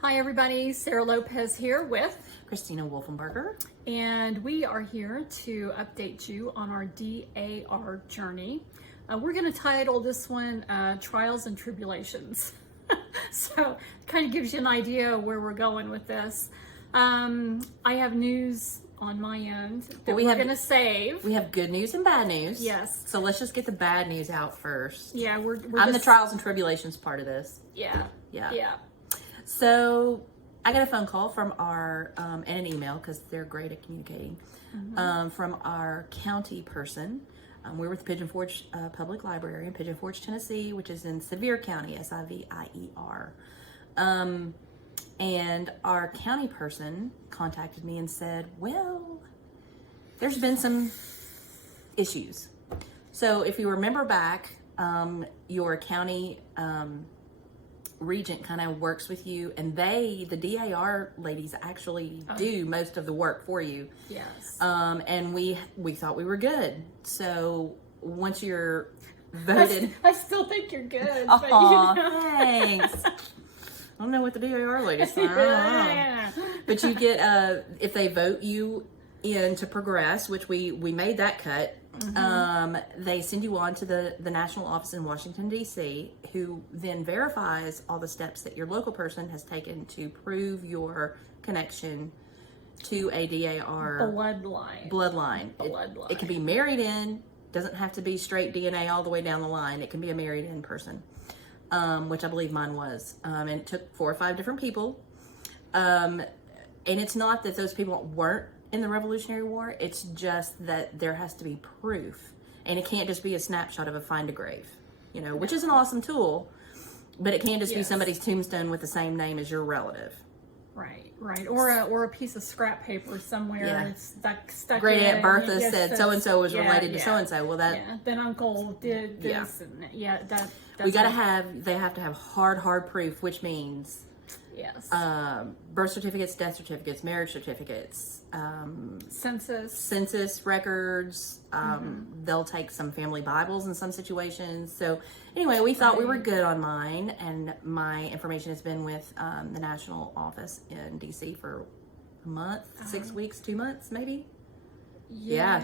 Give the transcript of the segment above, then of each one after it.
Hi everybody, Sarah Lopez here with Christina Wolfenberger. and we are here to update you on our DAR journey. We're going to title this one Trials and Tribulations. So it kind of gives you an idea where we're going with this. I have news on my end that we're going to save. We have good news and bad news. Yes. So let's just get the bad news out first. Yeah, I'm the trials and tribulations part of this. Yeah. So I got a phone call from our, and an email, because they're great at communicating, from our county person. We're with Pigeon Forge Public Library in Pigeon Forge, Tennessee, which is in Sevier County, Sivier. And our county person contacted me and said, well, there's been some issues. So if you remember back, your county regent kind of works with you, and the DAR ladies actually do most of the work for you. Yes. And we thought we were good. So once you're voted, I still think you're good. oh, but, thanks. I don't know what the DAR ladies think. But you get if they vote you in to progress, which we made that cut. They send you on to the national office in Washington, D.C., who then verifies all the steps that your local person has taken to prove your connection to a DAR bloodline. It can be married in, doesn't have to be straight DNA all the way down the line. It can be a married in person, which I believe mine was. And it took 4 or 5 different people. And it's not that those people weren't in the Revolutionary War, it's just that there has to be proof, and it can't just be a snapshot of a find a grave, which is an awesome tool, but it can't just be somebody's tombstone with the same name as your relative. Right. Or a piece of scrap paper somewhere. It's stuck Great in. Aunt Bertha said so and so was related to so and so. Well, then Uncle did this, and that's they have to have hard proof, which means birth certificates, death certificates, marriage certificates, census records. They'll take some family Bibles in some situations. So anyway, we thought we were good on mine, and my information has been with the national office in DC for a month, 6 weeks, 2 months, maybe. Yeah.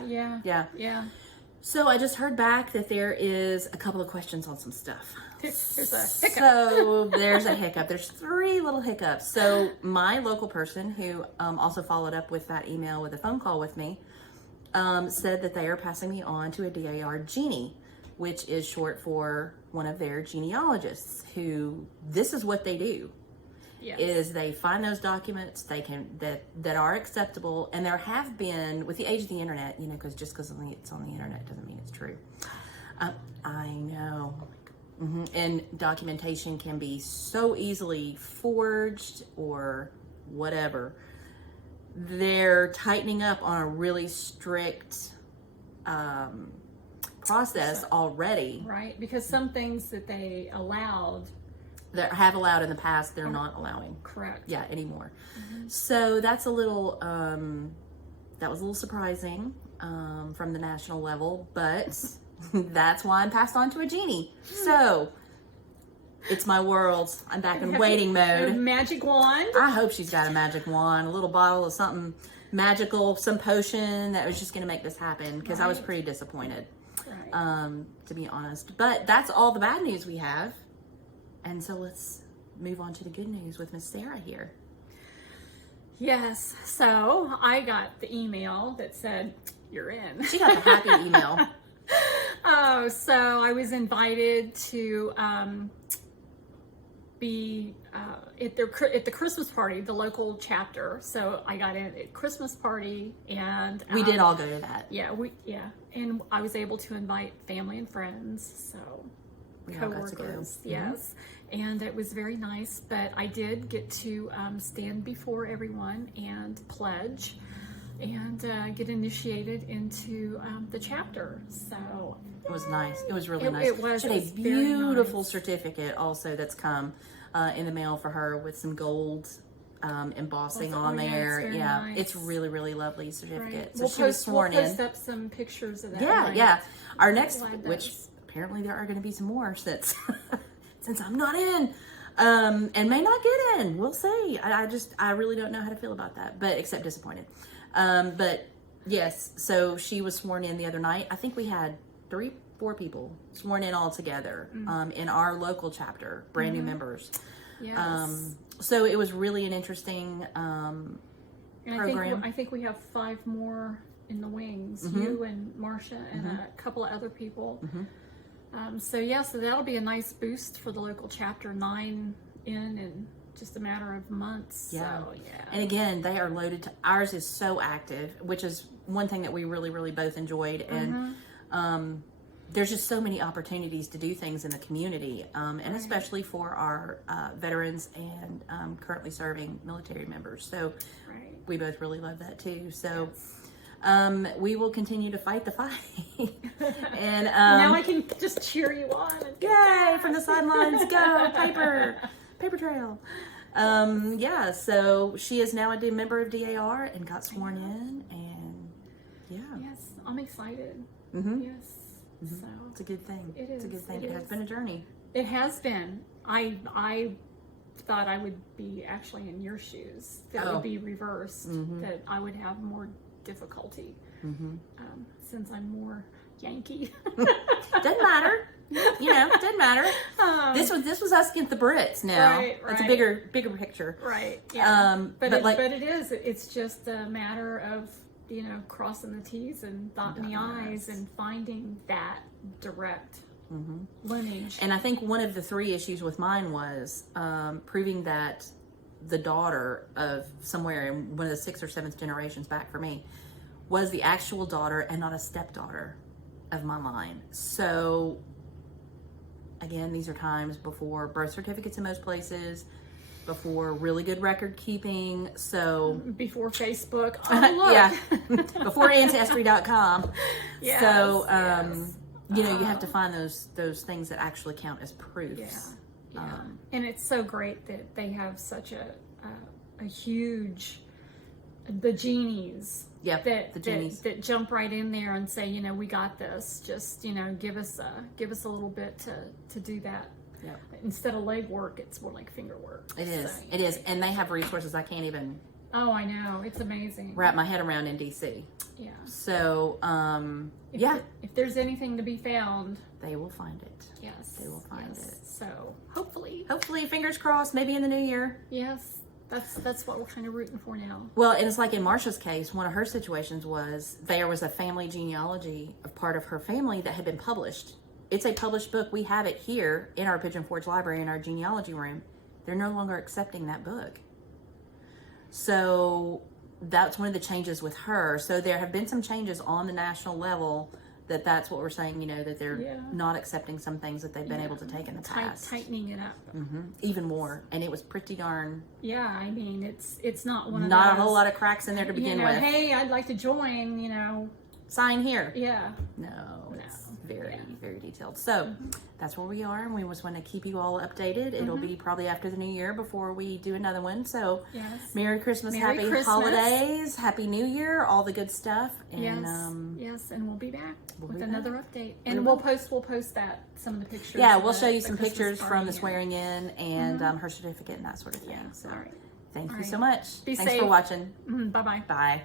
So I just heard back that there is a couple of questions on some stuff. There's a hiccup. So there's a hiccup. There's 3 little hiccups. So my local person, who also followed up with that email with a phone call with me, said that they are passing me on to a DAR genie, which is short for one of their genealogists, who this is what they do. Yes. Is they find those documents that are acceptable, and there have been, with the age of the internet, because just because it's on the internet doesn't mean it's true. I know. And documentation can be so easily forged or whatever. They're tightening up on a really strict process already. Right, because some things that they allowed that have allowed in the past, they're not allowing. Correct. Yeah, anymore. So that's a little, that was a little surprising from the national level, but that's why I'm passed on to a genie. So it's my world. I'm back in waiting mode. A magic wand. I hope she's got a magic wand, a little bottle of something magical, some potion that was just going to make this happen, because I was pretty disappointed, to be honest. But that's all the bad news we have. And so let's move on to the good news with Miss Sarah here. Yes. So I got the email that said, you're in. She got the happy email. Oh, so I was invited to be at the Christmas party, the local chapter. So I got in at Christmas party, and we did all go to that. And I was able to invite family and friends. So co-workers, yes. And it was very nice, but I did get to stand before everyone and pledge and get initiated into the chapter. So it was nice. It was really nice. It was. She had a beautiful certificate also that's come in the mail for her with some gold embossing on there. Nice. It's really, really lovely certificate. Right. So she was sworn in. We'll post up some pictures of that. Yeah. Our next, which apparently there are going to be some more since I'm not in. And may not get in. We'll see. I really don't know how to feel about that, but except disappointed. But yes, so she was sworn in the other night. I think we had 3-4 people sworn in all together, in our local chapter, brand new members. Yes. So it was really an interesting, And program. I think we have 5 more in the wings. You and Marcia and a couple of other people. So that'll be a nice boost for the local chapter. 9 in just a matter of months. Yeah. So, yeah. And again, they are loaded to, ours is so active, which is one thing that we really, really both enjoyed. And, there's just so many opportunities to do things in the community, and especially for our veterans and currently serving military members. So we both really love that too. So we will continue to fight the fight. And now I can just cheer you on. Yay! From the sidelines, go paper trail. So she is now a member of DAR and got sworn in, and yes, I'm excited. Yes. So it's a good thing. It is. It's a good thing. It has been a journey. It has been. I thought I would be actually in your shoes. That would be reversed. That I would have more difficulty since I'm more Yankee. Doesn't matter. Doesn't matter. This was us against the Brits. Now it's a bigger picture. Right. Yeah. But it is. It's just a matter of crossing the T's and dotting the I's and finding that direct lineage. And I think one of the 3 issues with mine was proving that the daughter of somewhere in one of the 6th or 7th generations back for me was the actual daughter and not a stepdaughter of my line. So again, these are times before birth certificates in most places, before really good record keeping, so before Facebook, before Ancestry.com. Yes, so you have to find those things that actually count as proofs. And it's so great that they have such a huge the genies. That jump right in there and say, we got this. Just give us a little bit to do that. Yep. Instead of leg work, it's more like finger work. It is, and they have resources I can't even. Oh, I know, it's amazing. Wrap my head around in DC. Yeah. So, if there's anything to be found, they will find it. Yes, they will find it. So hopefully, fingers crossed, maybe in the new year. Yes. That's what we're kind of rooting for now. Well, and it's like in Marsha's case, one of her situations was there was a family genealogy of part of her family that had been published. It's a published book. We have it here in our Pigeon Forge library in our genealogy room. They're no longer accepting that book. So that's one of the changes with her. So there have been some changes on the national level that's what we're saying, that they're not accepting some things that they've been able to take in the past. Tightening it up. Even more. And it was pretty darn... Yeah, I mean, it's not one of not those, a whole lot of cracks in there to begin with. Hey, I'd like to join, Sign here. Yeah. No, it's very detailed. So that's where we are, and we just want to keep you all updated. It'll be probably after the new year before we do another one. So Merry Christmas, Happy Holidays, Happy New Year, all the good stuff. And yes, and we'll be back with another update. And we'll post some of the pictures. Yeah, we'll show you some pictures from the swearing in and her certificate and that sort of thing. So all right. Thank you so much. Be Thanks safe. for watching. Bye-bye. Bye.